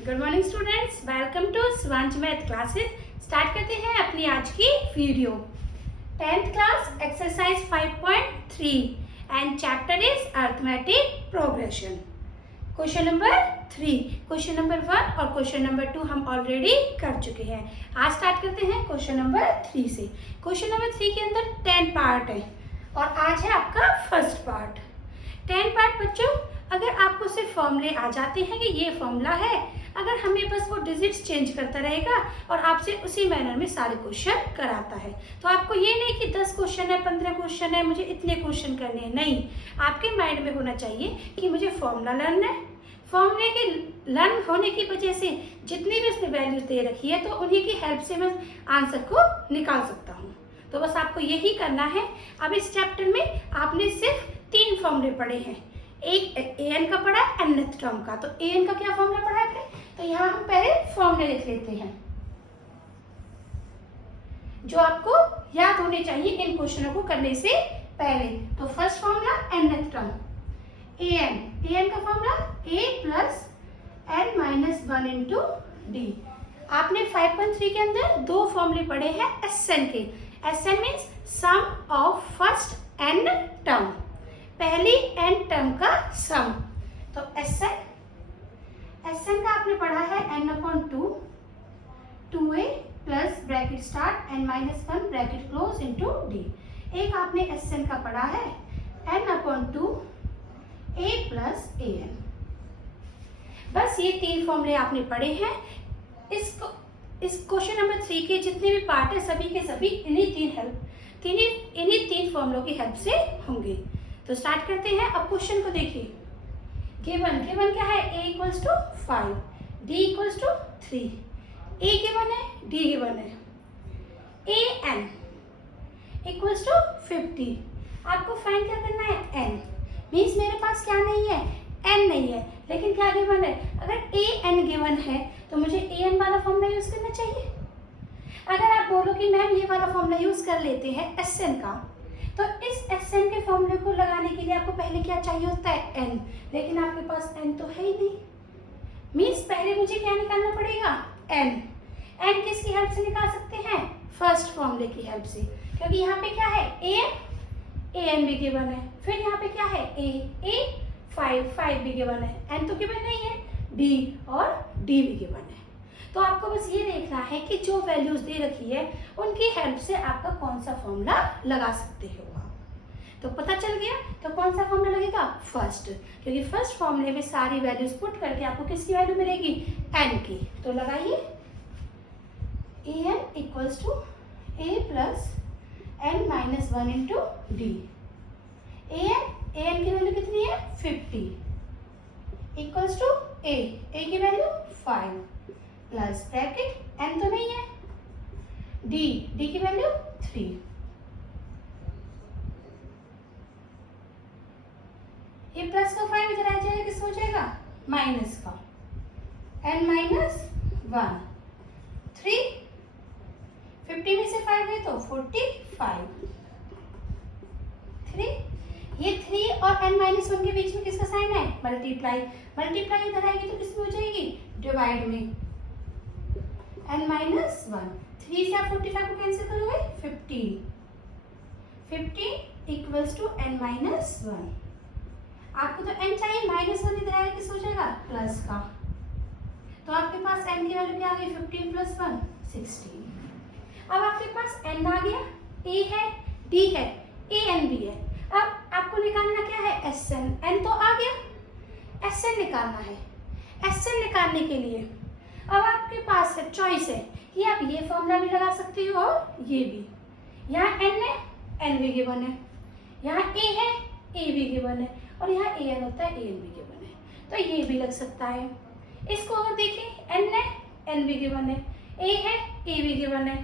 Good morning students, welcome to Swanch math classes. Start करते हैं अपनी आज की video. 10th class exercise 5.3 and chapter is arithmetic progression. Question number 3, question number 1 और question number 2 हम already कर चुके हैं। आज स्टार्ट करते हैं क्वेश्चन नंबर 3 से। क्वेश्चन नंबर 3 के अंदर 10 पार्ट है और आज है आपका फर्स्ट पार्ट। 10 पार्ट बच्चों, अगर आपको सिर्फ फॉर्मूले आ जाते हैं कि ये फॉर्मूला है, अगर हमें बस वो डिजिट्स चेंज करता रहेगा और आपसे उसी मैनर में सारे क्वेश्चन कराता है, तो आपको ये नहीं कि 10 क्वेश्चन है, 15 क्वेश्चन है, मुझे इतने क्वेश्चन करने हैं। नहीं, आपके माइंड में होना चाहिए कि मुझे फॉर्मूला लर्न है, फॉर्मूले के लर्न होने की वजह से जितनी भी उसने वैल्यूज दे रखी है तो उन्हीं की हेल्प से मैं आंसर को निकाल सकता हूँ। तो बस आपको यही करना है। अब इस चैप्टर में आपने सिर्फ 3 फॉर्मूले पढ़े हैं। एक an का पढ़ा है nth टर्म का, तो an का क्या फॉर्मूला पढ़ा है? तो यहाँ हम पहले फॉर्मूले लिख लेते हैं जो आपको याद होने चाहिए इन क्वेश्चनों को करने से पहले। तो first formula nth term an का formula a plus n minus 1 into D. आपने 5.3 के अंदर 2 फॉर्मूले पढ़े हैं Sn के। Sn means sum of first n term, पहली n टर्म का सम। तो Sn का आपने पढ़ा है n/2 2a plus bracket start n minus 1 bracket close into D. एक आपने Sn का पढ़ा है n/2 a प्लस an। बस ये 3 फॉर्मूले आपने पढ़े हैं। इस क्वेश्चन नंबर 3 के जितने भी पार्ट है सभी के सभी इन्हीं 3 फॉर्मूलों की हेल्प से होंगे। तो स्टार्ट करते हैं। अब क्वेश्चन को देखिए। गिवन क्या है? a equals to 5, d equals to 3। a given है, d गिवन है। an equals to 50। आपको फाइंड क्या करना है? n मीन्स मेरे पास क्या नहीं है? n नहीं है, लेकिन क्या गिवन है? अगर an गिवन है तो मुझे an वाला फॉर्मूला यूज करना चाहिए। अगर आप बोलो कि मैम ये वाला फॉर्मूला यूज कर लेते हैं Sn का, तो इस Sn के फॉर्मूले को लगाने के लिए आपको पहले क्या चाहिए होता है? n, लेकिन आपके पास n तो है ही नहीं। मीन्स पहले मुझे क्या निकालना पड़ेगा? n किसकी हेल्प से निकाल सकते हैं? फर्स्ट फॉर्मूले की हेल्प से, क्योंकि यहाँ पे क्या है? an भी गिवन है, फिर यहाँ पे क्या है? a 5 भी गिवन है, n तो गिवन नहीं है, d और d भी गिवन है। तो आपको बस ये देखना है कि जो वैल्यूज दे रखी है उनकी हेल्प से आपका कौन सा फॉर्मूला लगा सकते हो आप। तो पता चल गया, तो कौन सा फॉर्मूला लगेगा? फर्स्ट, क्योंकि फर्स्ट फॉर्मूले में सारी वैल्यूज पुट करके आपको किसकी वैल्यू मिलेगी? n की। तो लगाइए an equals to a plus n minus 1 into D. an की वैल्यू कितनी है? 50 इक्वल्स टू a की वैल्यू 5 प्लस ब्रैकेट n तो नहीं है, d की वैल्यू 3। ये प्लस का 5 इधर आ जाएगा, किस हो जाएगा? माइनस का n माइनस 1 3। 50 में से 5 है तो 45 3। ये 3 और n माइनस 1 के बीच में किसका साइन है? मल्टीप्लाई इधर आएगी तो किसमें हो जाएगी? डिवाइड में n माइनस 1। 3 से आप 45 को कैंसिल करोगे? 15 इक्वल्स टू n माइनस 1। आपको तो n चाहिए, माइनस 1 इधर आएगा, किस हो जाएगा? प्लस का। तो आपके पास n की वैल्यू क्या आ गई? 15 प्लस 1 16। अब आपके पास n आ गया, a है, d है, an भी है। अब आपको निकालना क्या है? Sn। n तो आ गया, Sn निकालना है। Sn निकालने के लिए अब आपके पास है, चॉइस है कि आप ये फॉर्मूला भी लगा सकते हो और ये भी। यहाँ n है, n भी गिवन है, यहाँ a है, a भी गिवन है, और यहाँ an होता है, an भी गिवन है, तो ये भी लग सकता है। इसको अगर देखें, n है, n भी गिवन है, a है, a भी गिवन है,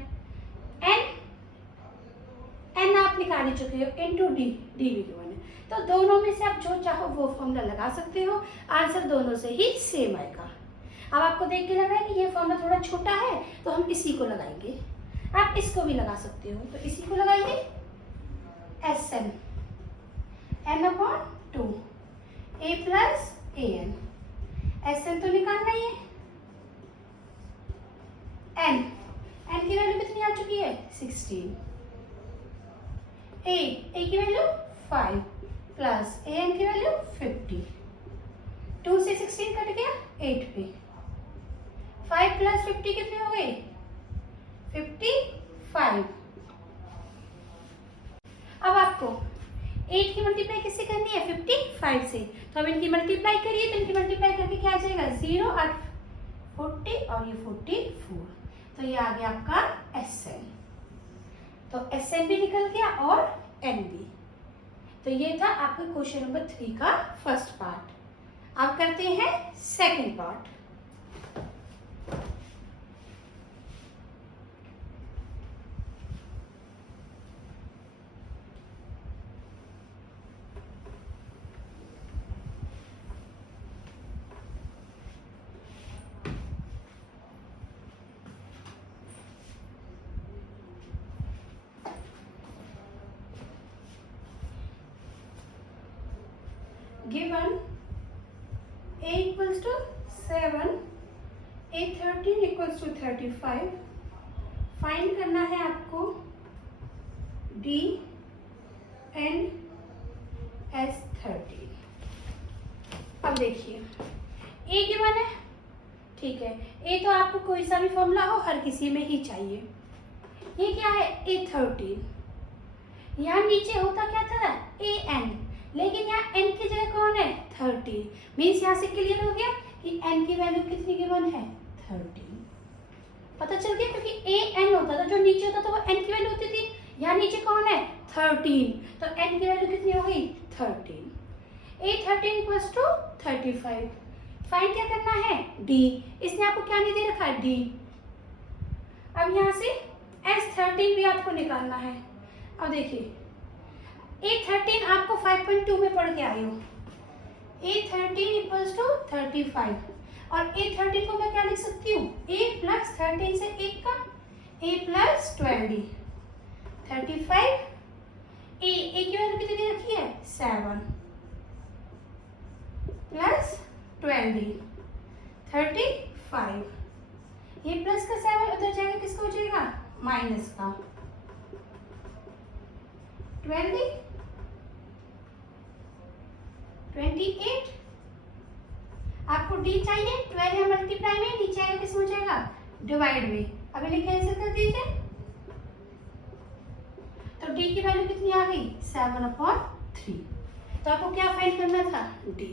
n आप निकाल चुके हो, इंटू d भी गिवन है। तो दोनों में से आप जो चाहो वो फॉर्मूला लगा सकते हो, आंसर दोनों से ही सेम आएगा। अब आपको देख के लग रहा है कि ये फॉर्मूला थोड़ा छोटा है तो हम इसी को लगाएंगे। आप इसको भी लगा सकते हो, तो इसी को लगाइए Sn n/2 a plus an। Sn तो निकालना ही है, एन की वैल्यू कितनी आ चुकी है 16। ए की वैल्यू 5 प्लस ए एन की वैल्यू 50। 2 से 16 कट गया 8 पे। 5 प्लस 50 कितने हो गए 55। अब आपको 8 की मल्टीप्लाई किससे करनी है 55 से, तो अब इनकी मल्टीप्लाई करिए, तो इनकी मल्टीप्लाई करके क्या आ जाएगा 0 और 40 और ये 44, तो ये आ गया आपका SN। तो SN भी निकल गया और N भी। तो ये था आपका क्वेश्चन नंबर 3 का फर्स्ट पार्ट। अब करते हैं second part. Given A equals to 7, A13 equals to 35, find करना है आपको D and S13। अब देखिए A गिवन है, ठीक है, A तो आपको कोई सा भी फॉर्मूला हो हर किसी में ही चाहिए। ये क्या है A13, यहाँ नीचे होता क्या था AN, लेकिन यहाँ n की जगह कौन है 30, मीन्स यहाँ से क्लियर हो गया कि n की वैल्यू कितनी गिवन है 30। पता चल गया, क्योंकि an होता था जो नीचे होता था वो n की वैल्यू होती थी, यहाँ नीचे कौन है 13, तो n की वैल्यू कितनी हो गई 13। A13 equals to 35। फाइंड क्या करना है d, इसने आपको क्या नहीं दे रखा है d। अब यहाँ से S13 भी आपको निकालना है। अब देखिए A13 आपको 5.2 में पढ़ के आए हो, A13 इक्वल्स टू 35, और A13 को मैं क्या लिख सकती हूँ A प्लस 13 से 1 का A प्लस 20, 35। A की वैल्यू कितनी रखी है 7 प्लस 20, 35। ये प्लस का 7 उधर जाएगा, किसका हो जाएगा माइनस का 20, 28। आपको d चाहिए, 12 है मल्टीप्लाई में, नीचे आएगा किस हो जाएगा डिवाइड में। अब इन्हें कैंसिल कर दीजिए, तो d की वैल्यू कितनी आ गई 7/3। तो आपको क्या फाइंड करना था d,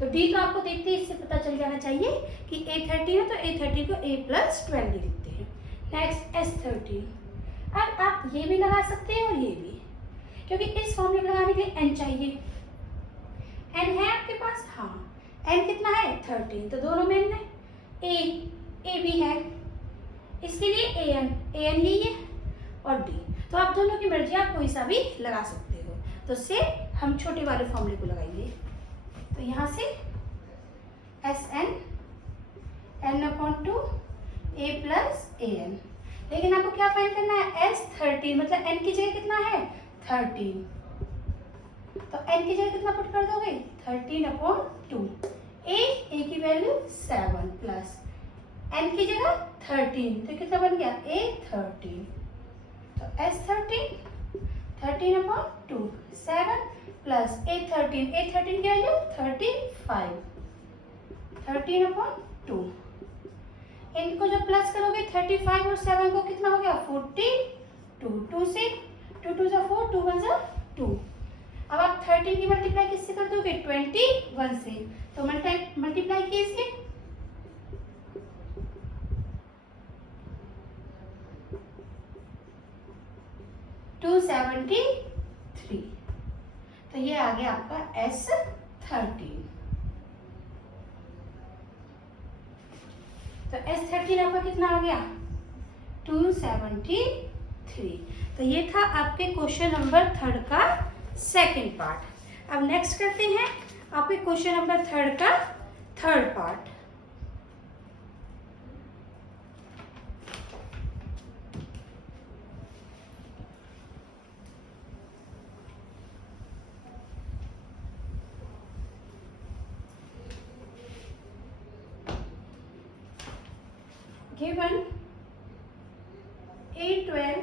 तो d तो आपको देखते ही इससे पता चल जाना चाहिए कि A13 है, तो A13 को A प्लस 12 लिखते हैं। नेक्स्ट S13, अब आप ये भी लगा सकते हैं और ये भी, क्योंकि इस फॉर्मूले लगाने के लिए n चाहिए। n है आपके पास, हाँ n कितना है 13, तो दोनों में n है। a भी है, इसके लिए an यही है और d, तो आप दोनों की मर्जी, आप कोई सा भी लगा सकते हो। तो से हम छोटे वाले फॉर्मूले को लगाएंगे, तो यहाँ से SN n/2 a plus an, लेकिन आपको क्या फाइंड करना है S13, मतलब n की जगह कितना है 13, तो n की जगह कितना पुट कर दोगे 13/2। a की वैल्यू 7 प्लस n की जगह 13, तो कितना बन गया A13, तो S13 13/2, 7 प्लस A13 की वैल्यू 35, 13/2। इनको जब प्लस करोगे 35 और 7 को कितना हो गया 42, 2 से 2 2 जा 4, 2 1 जा 2। अब आप 13 की मल्टीप्लाई किससे कर दोगे 21 से, तो मल्टीप्लाई कीजिए, टू 73, तो ये आ गया आपका S13। तो S13 आपका कितना आ गया 273। तो ये था आपके क्वेश्चन नंबर 3 का सेकंड पार्ट। अब नेक्स्ट करते हैं आपके क्वेश्चन नंबर 3 का third part. Given A12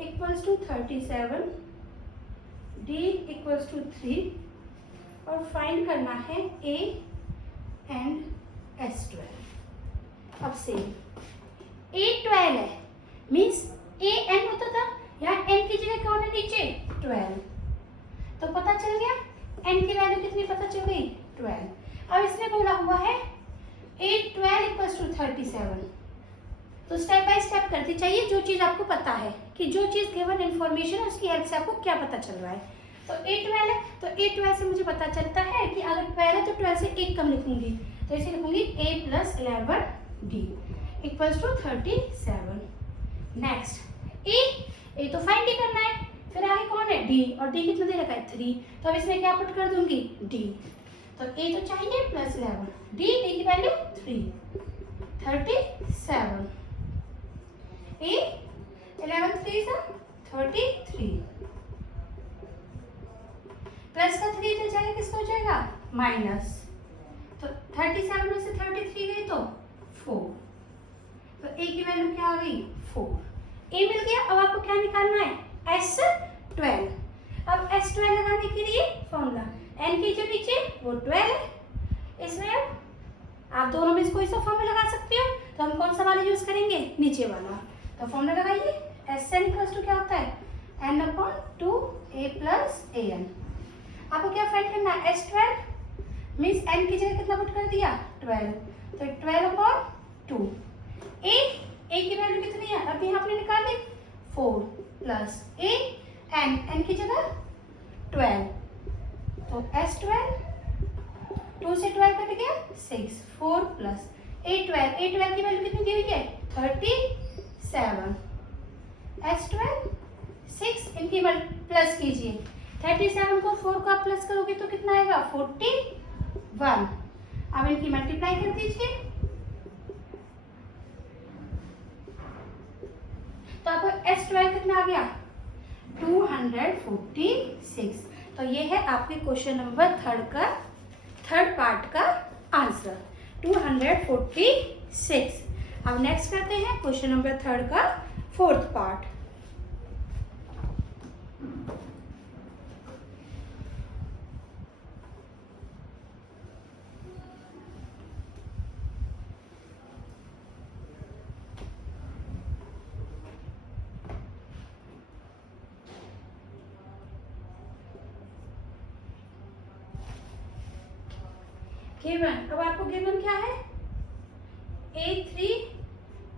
equals to 37, D equals to 3 और फाइंड करना है A एंड S12। अब सेम A12 है मीन्स AN होता था, यहाँ N की जगह कौन है नीचे 12, तो पता चल गया N की वैल्यू कितनी पता चल गई 12। अब इसमें बोला हुआ है A12 इक्वल्स टू 37, तो स्टेप बाय स्टेप करती चाहिए जो चीज़ आपको पता है कि जो चीज़ गिवन इन्फॉर्मेशन है उसकी हेल्प से आपको क्या पता चल रहा है। तो A12 है तो A12 से मुझे पता चलता है कि अगर 12 है तो 12 से एक कम लिखूंगी, तो इसे लिखूंगी A + 11D equals to 37। Next A तो फाइंड ही करना है, फिर आगे कौन है D, और D कितना दे रखा है 3, तो अब इसमें क्या पुट कर दूंगी D, तो A तो चाहिए +11, D की वैल्यू 37, A 11 3 सा 33, प्लस का 3 इधर जाएगा किसको हो जाएगा माइनस, तो 37 में से 33 गई तो 4, तो A की वैल्यू क्या आ गई 4, A मिल गया। अब आपको क्या निकालना है S12। अब S12 लगाने के लिए फॉर्मूला N की जो नीचे वो 12 है, इसमें आप दोनों में से कोई सा फॉर्मूला लगा सकते हो, तो हम कौन सा वाला यूज करेंगे नीचे वाला, तो फॉर्मूला लगाइए Sn इक्वल्स टू क्या होता है n/2 A + AN। आपको क्या फाइंड करना है S12 मीन्स N की जगह कितना पुट कर दिया 12, तो 12/2 A की वैल्यू कितनी है अभी आपने निकाली 4 + A N की जगह 12, तो S12 2 से 12 कट गया 6, 4 + A12 की वैल्यू कितनी दी हुई है 37, S12 6 इनकी प्लस कीजिए, 37 को 4 को आप प्लस करोगे तो कितना आएगा 41, अब इनकी मल्टीप्लाई कर दीजिए, तो आपको S12 कितना आ गया 246। तो ये है आपके क्वेश्चन नंबर थर्ड पार्ट का आंसर 246। अब नेक्स्ट करते हैं क्वेश्चन नंबर 3 का 4th पार्ट। गिवन, अब आपको गिवन क्या है A3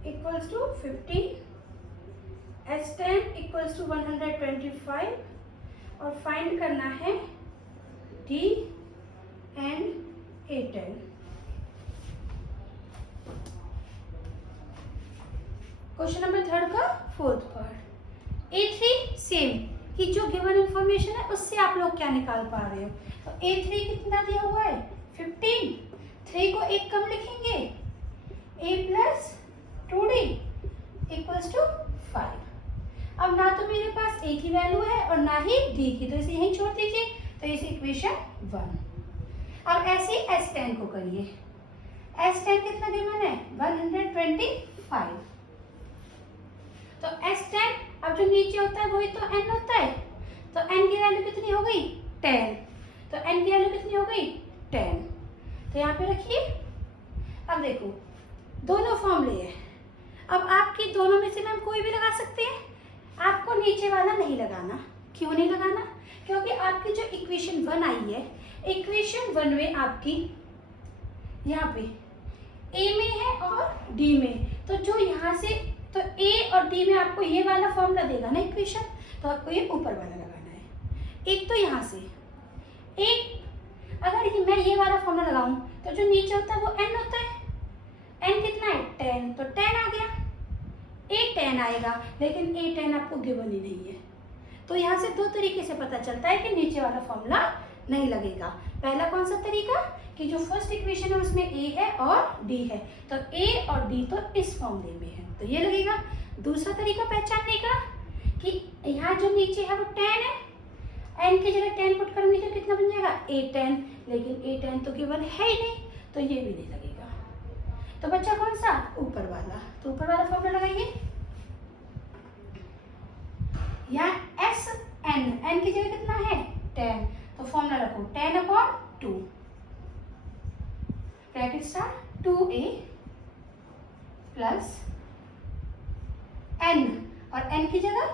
equals to 15, S10 equals to 125 और फाइंड करना है D and A10। Question number 3 का 4th पार्ट। A3 सेम कि जो गिवन इंफॉर्मेशन है उससे आप लोग क्या निकाल पा रहे हो, तो A3 कितना दिया हुआ है 15, 3 को एक कम लिखेंगे A + 2D इक्वल्स टू 5। अब ना तो मेरे पास A की वैल्यू है और ना ही D की, तो इसे यहीं छोड़ दीजिए, तो इसे इक्वेशन 1। अब ऐसे S10 को करिए, S10 कितना गिवन है 125, तो S10 अब जो नीचे होता है वही तो N होता है, तो N की वैल्यू कितनी हो गई 10, तो N की वैल्यू कितनी हो गई 10, तो यहाँ पे रखिए। अब देखो दोनों फॉर्मूले हैं, अब आपकी दोनों में से मैम कोई भी लगा सकते हैं, आपको नीचे वाला नहीं लगाना। क्यों नहीं लगाना, क्योंकि आपकी जो इक्वेशन 1 आई है, इक्वेशन 1 में आपकी यहाँ पे A में है और D में, तो जो यहाँ से तो A और D में आपको ये वाला फॉर्मूला देगा ना इक्वेशन, तो आपको ये ऊपर वाला लगाना है। एक तो यहाँ से एक, अगर मैं ये वाला फॉर्मूला लगाऊं तो जो नीचे होता है वो n होता है, n कितना है 10, तो 10 आ गया, A10 आएगा, लेकिन A10 आपको गिवन ही नहीं है, तो यहाँ से दो तरीके से पता चलता है कि नीचे वाला फॉर्मूला नहीं लगेगा। पहला कौन सा तरीका कि जो फर्स्ट इक्वेशन है उसमें A है और D है, तो A और D तो इस फॉर्मूले में है, तो ये लगेगा। दूसरा तरीका पहचानने का कि यहाँ जो नीचे है वो 10 है, n की जगह 10 पुट करूंगी तो कितना बन जाएगा A10, लेकिन A10 तो गिवन है ही नहीं, तो ये भी नहीं लगेगा। तो बच्चा कौन सा ऊपर वाला, तो ऊपर वाला फॉर्मूला लगाइए, यहाँ एस एन की जगह कितना है 10, तो फॉर्मूला रखो 10/2 bracket start 2a plus n, और n की जगह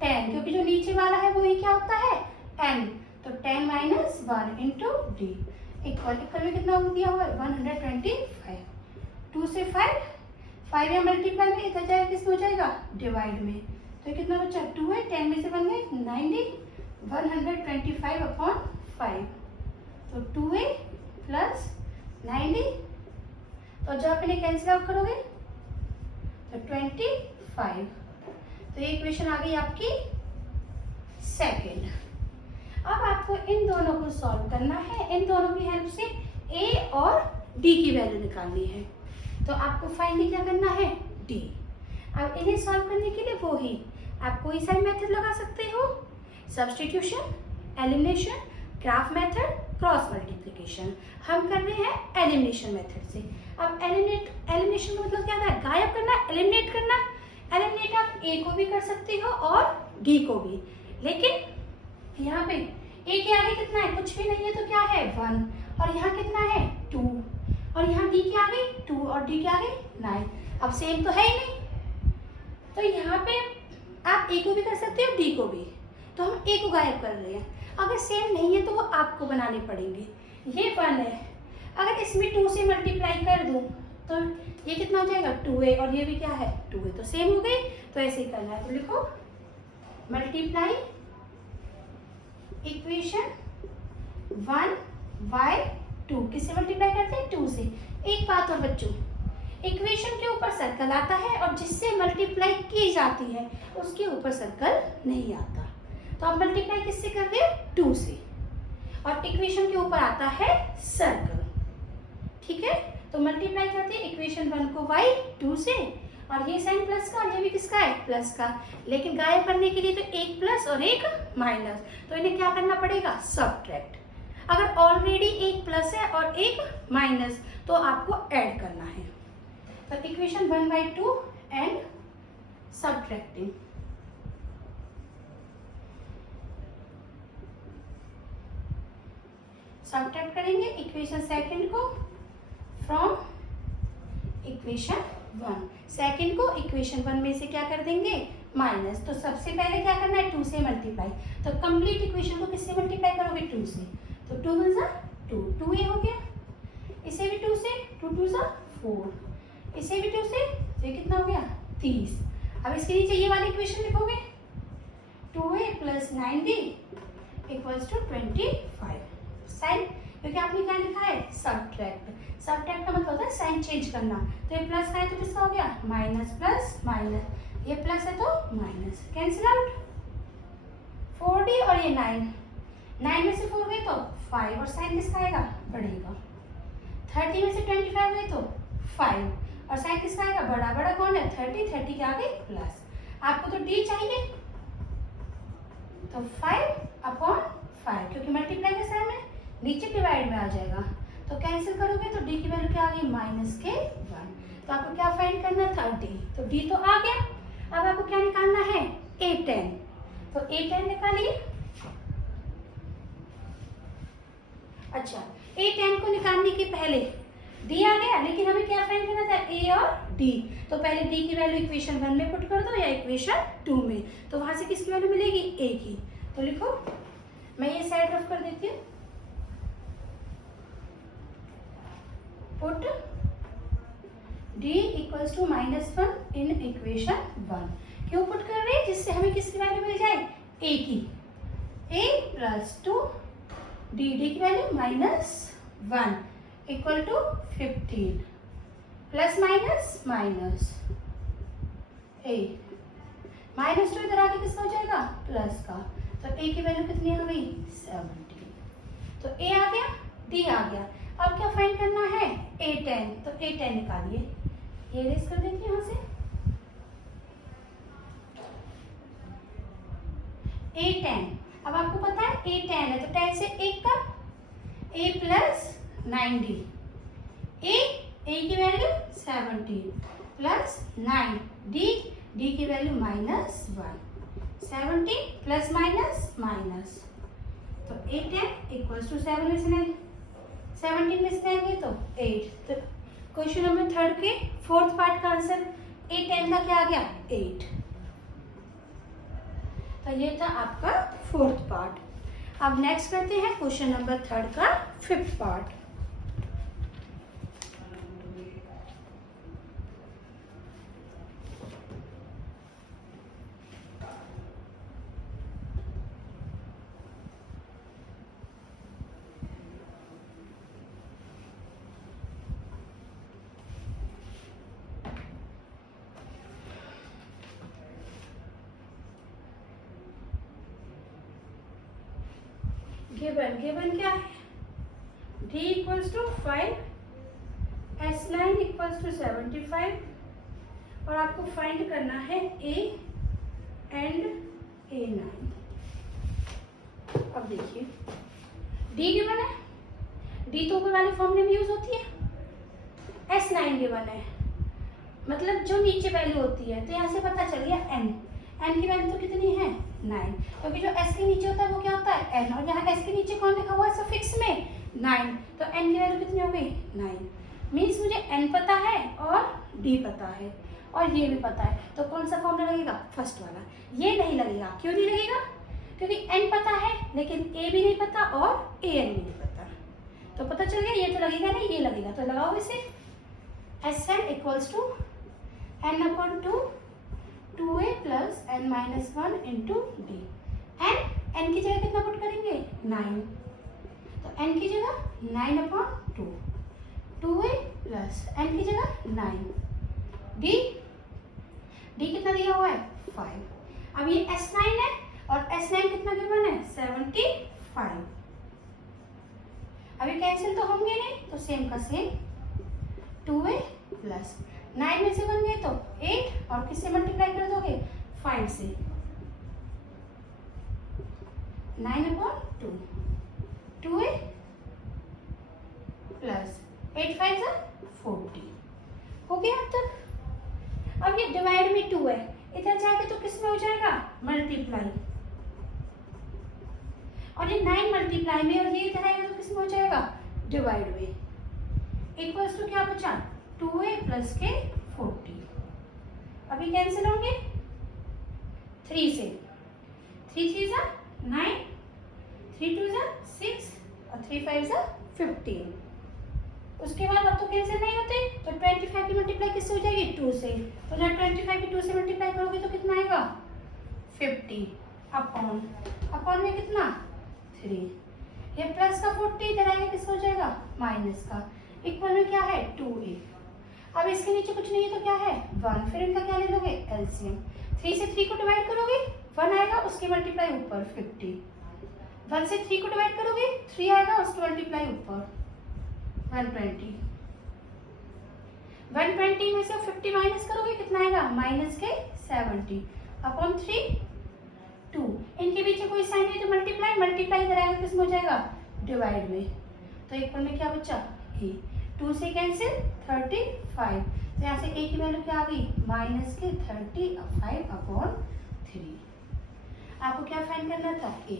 10, क्योंकि जो नीचे वाला है वही क्या होता है n, तो 10 - 1 इंटू डी इक्वल में कितना दिया हुआ है 125। 2 से 5 या मल्टीप्लाई में इधर जाएगा किसमें हो जाएगा डिवाइड में, तो ये कितना बचा 2 है, 10 में से बन गए 90, 125/5, तो 2a प्लस 90, तो जब आप इन्हें कैंसिल आउट करोगे तो 25, तो ये इक्वेशन आ गई आपकी सेकेंड। अब आपको इन दोनों को सॉल्व करना है, इन दोनों की हेल्प से a और d की वैल्यू निकालनी है, तो आपको फाइनली क्या करना है d। अब इन्हें सॉल्व करने के लिए वो ही आप कोई सा मेथड लगा सकते हो, substitution, elimination, graph method, cross multiplication. हम कर रहे हैं एलिमिनेशन मेथड से। अब एलिमिनेशन का मतलब क्या है, गायब करना, एलिमिनेट करना। एलिमिनेट आप a को भी कर सकते हो और d को भी, लेकिन यहाँ पे a के आगे कितना है, कुछ भी नहीं है, तो क्या है 1, और यहाँ कितना है 2, और यहाँ d के आगे 2 और d के आगे 9। अब सेम तो है ही नहीं, तो यहाँ पे आप a को भी कर सकते हो d को भी, तो हम a को गायब कर रहे हैं। अगर सेम नहीं है तो वो आपको बनाने पड़ेंगे। ये 1 है, अगर इसमें 2 से मल्टीप्लाई कर दूँ तो ये कितना हो जाएगा 2a, और ये भी क्या है 2a, तो सेम हो गए, तो ऐसे ही करना है। तो लिखो मल्टीप्लाई इक्वेशन 1/2, किससे मल्टीप्लाई करते हैं 2 से। एक बात और बच्चों, इक्वेशन के ऊपर सर्कल आता है और जिससे मल्टीप्लाई की जाती है उसके ऊपर सर्कल नहीं आता, तो आप मल्टीप्लाई किससे कर रहे हो 2 से, और इक्वेशन के ऊपर आता है सर्कल, ठीक है। तो मल्टीप्लाई करते हैं इक्वेशन 1 को y 2 से, और ये साइन प्लस का और ये भी किसका है प्लस का, लेकिन गायब करने के लिए तो एक प्लस और एक माइनस, तो इन्हें क्या करना पड़ेगा सब्ट्रैक्ट। अगर ऑलरेडी एक प्लस है और एक माइनस तो आपको ऐड करना है। तो इक्वेशन 1/2 एंड सब्ट्रैक्टिंग, सब्ट्रैक्ट करेंगे इक्वेशन सेकंड को फ्रॉम इक्वेशन 1, सेकंड को इक्वेशन 1 में से क्या कर देंगे माइनस। तो सबसे पहले क्या करना है 2 से मल्टीप्लाई, तो कंप्लीट इक्वेशन को किससे मल्टीप्लाई करोगे 2 से, तो 2 × 2 2a हो गया, इसे भी 2 से 2 × 2 4, इसे भी 2 से, तो ये कितना हो गया 30। अब इसके नीचे ये वाली इक्वेशन लिखोगे 2a + 9b = 25 साइन, क्योंकि आपने क्या लिखा है सब्ट्रैक्ट। सब्ट्रैक्ट का मतलब होता है साइन चेंज करना, तो ये प्लस का है तो किसका हो गया माइनस प्लस माइनस, ये प्लस है तो माइनस, कैंसिल आउट 4d और ये 9 में से 4 गए तो 5, और साइन किसका आएगा बढ़ेगा। 30 में से 25 गए तो 5, और साइन किसका आएगा बड़ा, बड़ा कौन है 30 के आगे प्लस। आपको तो d चाहिए, तो 5/5, क्योंकि मल्टीप्लाई के साइन में नीचे डिवाइड में आ जाएगा, तो कैंसिल करोगे तो d की वैल्यू क्या आ गई -1। तो आपको क्या फाइंड करना था d, तो d तो आ गया। अब आपको क्या निकालना है a10, तो a10 निकालिए। अच्छा, a10 को निकालने के पहले d आ गया, लेकिन हमें क्या फाइंड करना था a और d, तो पहले d की वैल्यू इक्वेशन 1 में पुट कर दो या इक्वेशन 2 में, तो वहां से किसकी वैल्यू मिलेगी a की। तो लिखो, मैं ये साइड रफ कर देती हूँ, पुट d = -1 इन इक्वेशन 1। क्यों पुट कर रहे हैं, जिससे हमें किसकी वैल्यू मिल जाए a की, a + 2 d की value -1 = 15 plus minus minus a -2 इधर आके किसका हो जाएगा प्लस का, तो a की वैल्यू कितनी आ गई 70, तो a आ गया d आ गया। अब क्या फाइंड करना है a10, तो a10 निकालिए, ये रेस कर देती हूँ यहाँ से a10। अब आपको पता है a10 है तो 10 से 1 का a + 9d, a की वैल्यू 70 + 9 d की वैल्यू -1, 17 प्लस माइनस माइनस, तो 8n इक्वल्स टू 7 में से 17 में से आएंगे तो 8। तो क्वेश्चन नंबर थर्ड के फोर्थ पार्ट का आंसर 8n का क्या आ गया 8। तो ये था आपका फोर्थ पार्ट। अब नेक्स्ट करते हैं क्वेश्चन नंबर थर्ड का फिफ्थ पार्ट। गिवन क्या है, d equals to 5, S9 equals to 75 और आपको फाइंड करना है A एंड A9। अब देखिए d गिवन है, d तो ऊपर वाले फॉर्मूले में यूज होती है। S9 गिवन है, मतलब जो नीचे वैल्यू होती है, तो यहाँ से पता चल गया n की वैल्यू तो कितनी है 9, क्योंकि जो s के नीचे होता है वो क्या होता है n, और यहाँ s के नीचे कौन लिखा हुआ है सफिक्स में 9, तो n की वैल्यू कितनी हो गई 9। मीन्स मुझे n पता है और d पता है और ये भी पता है, तो कौन सा फॉर्मूला लगेगा फर्स्ट वाला। ये नहीं लगेगा, क्यों नहीं लगेगा, क्योंकि n पता है लेकिन a भी नहीं पता और an भी नहीं पता, तो पता चल गया ये तो लगेगा नहीं, ये लगेगा। तो लगाओ इसे, Sn equals to n upon 2a plus n minus 1 into D. n की जगह कितना पुट करेंगे 9, तो n की जगह 9 अपॉन 2, 2a प्लस n की जगह 9, d कितना दिया हुआ है 5। अब ये S9 है और S9 कितना गिवन है 75। अभी कैंसिल तो होंगे नहीं, तो सेम का सेम 2a प्लस 9 में से बन गए तो 8 और किससे मल्टीप्लाई कर दोगे 5 से, 9 अपॉन 2, 2a प्लस 8 5 40 हो गया अब तक। अब ये डिवाइड में 2 है, इधर जाके तो किस में हो जाएगा मल्टीप्लाई, और ये 9 मल्टीप्लाई में और ये इधर आएगा तो किस में हो जाएगा डिवाइड में। इक्वल्स टू क्या बचा 2a प्लस के 40। अभी कैंसिल होंगे 3 से, 3 3 जा 9, 3 2 जा 6 और 3 5 जा 15। उसके बाद अब तो कैंसिल नहीं होते, तो 25 की मल्टीप्लाई किससे हो जाएगी 2 से, तो जब 25 की 2 से मल्टीप्लाई करोगे तो कितना आएगा 50 अपॉन में कितना 3, ये प्लस का 40 इधर आएगा किसका हो जाएगा माइनस का, इक्वल में क्या है 2a। अब इसके नीचे कुछ नहीं है तो क्या है 1, फिर इनका क्या ले लोगे एलसीएम, 3 से 3 को डिवाइड करोगे 1 आएगा, उसकी मल्टीप्लाई ऊपर 50, 1 से 3 को डिवाइड करोगे 3 आएगा, उसकी मल्टीप्लाई ऊपर 120, 120 में से 50 माइनस करोगे कितना आएगा माइनस के 70 अपॉन 3 2। इनके पीछे कोई साइन नहीं तो मल्टीप्लाई इधर आएगा किसमें हो जाएगा डिवाइड में, तो इक्वल में क्या बचा a, 2 से कैंसिल 35, तो यहाँ से a की वैल्यू क्या आ गई माइनस के 35 अपॉन 3। आपको क्या फाइंड करना था a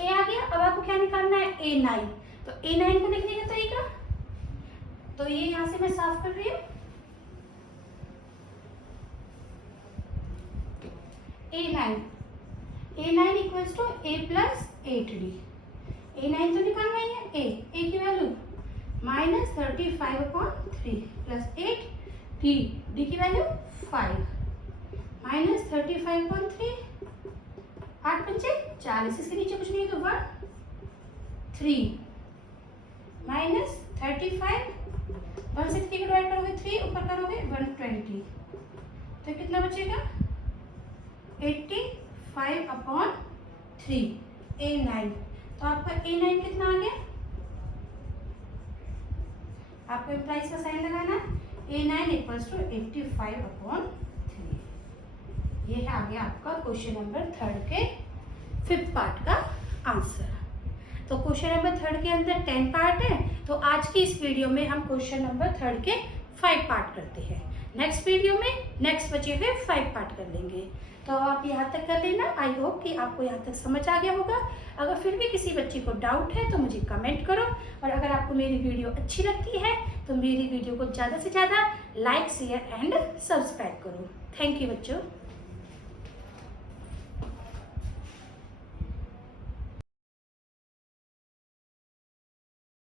आ गया। अब आपको क्या निकालना है a9, तो a9 को लिखने का तरीका, तो ये यहाँ से मैं साफ कर रही हूँ, a9 equals to a plus 8d। a9 तो निकालना ही है, a की value minus 35 upon 3 plus 8 d की वैल्यू 5 माइनस 35 अपॉन 3, 8 पंचे 40, इसके नीचे कुछ नहीं है तो 1 3 माइनस 35, 1 से 3 को डिवाइड करोगे 3, ऊपर करोगे 120, तो कितना बचेगा 85 अपॉन 3 a9। तो आपका a9 कितना आ गया, आपको इम्प्लाइज का साइन लगाना है, a9 इक्वल्स टू 85 अपॉन 3। ये है आ गया आपका क्वेश्चन नंबर थर्ड के फिफ्थ पार्ट का आंसर। तो क्वेश्चन नंबर थर्ड के अंदर 10 पार्ट है, तो आज की इस वीडियो में हम क्वेश्चन नंबर थर्ड के 5 पार्ट करते हैं। नेक्स्ट वीडियो में नेक्स्ट बचे हुए 5 पार्ट कर लेंगे। तो आप यहाँ तक कर लेना। आई होप कि आपको यहाँ तक समझ आ गया होगा। अगर फिर भी किसी बच्चे को डाउट है तो मुझे कमेंट करो, और अगर आपको मेरी वीडियो अच्छी लगती है तो मेरी वीडियो को ज़्यादा से ज़्यादा लाइक, शेयर एंड सब्सक्राइब करो। थैंक यू बच्चों।